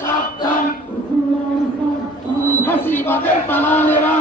সাবধান হাসিবাদের দালালেরা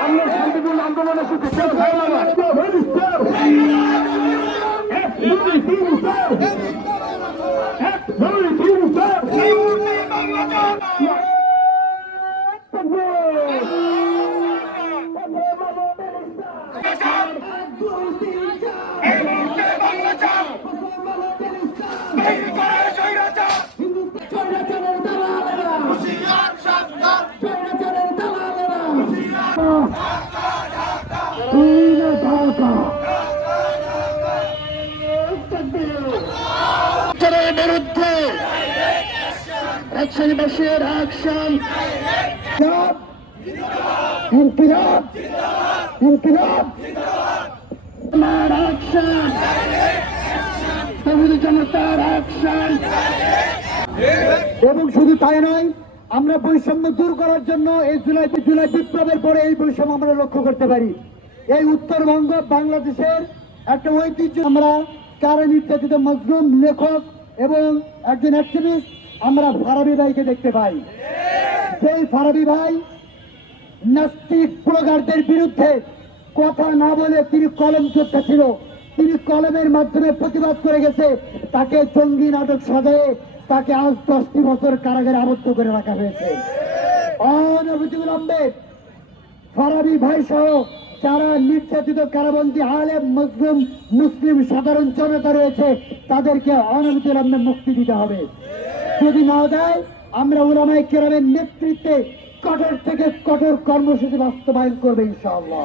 আমরা শান্তিপূর্ণ আন্দোলনের সাথে বিরুদ্ধে রাজশাহীবাসীর অ্যাকশন ইনকিলাব ইনকিলাব আমার অ্যাকশন তৌহিদি জনতার অ্যাকশন। এবং শুধু তাই নয়, আমরা বৈষম্য দূর করার জন্য এই জুলাই বিপ্লবের পরে এই বৈষম্য আমরা লক্ষ্য করতে পারি। এই উত্তরবঙ্গ বাংলাদেশের একটা ঐতিহ্য। আমরা কারা নির্যাতিত মজলুম লেখক এবং একজন অ্যাক্টিভিস্ট আমরা ফারাবী ভাইকে দেখতে পাই। সেই ফারাবী ভাই নাস্তিক ব্লগারদের বিরুদ্ধে কথা না বলে তিনি কলম যোদ্ধা ছিল। তিনি কলমের মাধ্যমে প্রতিবাদ করে গেছে। তাকে জঙ্গি নাটক সাজায়ে তাকে আজ 10টি বছর কারাগারে আবদ্ধ করে রাখা হয়েছে। অনবিলম্বে ফারাবী ভাই সহ যারা নির্যাতিত কারাবন্দী আলেম মজলুম মুসলিম সাধারণ জনতা রয়েছে তাদেরকে অনবিলম্বে মুক্তি দিতে হবে। যদি না দেয় আমরা উলামায়ে কেরামের নেতৃত্বে কঠোর থেকে কঠোর কর্মসূচি বাস্তবায়ন করবে ইনশাআল্লাহ।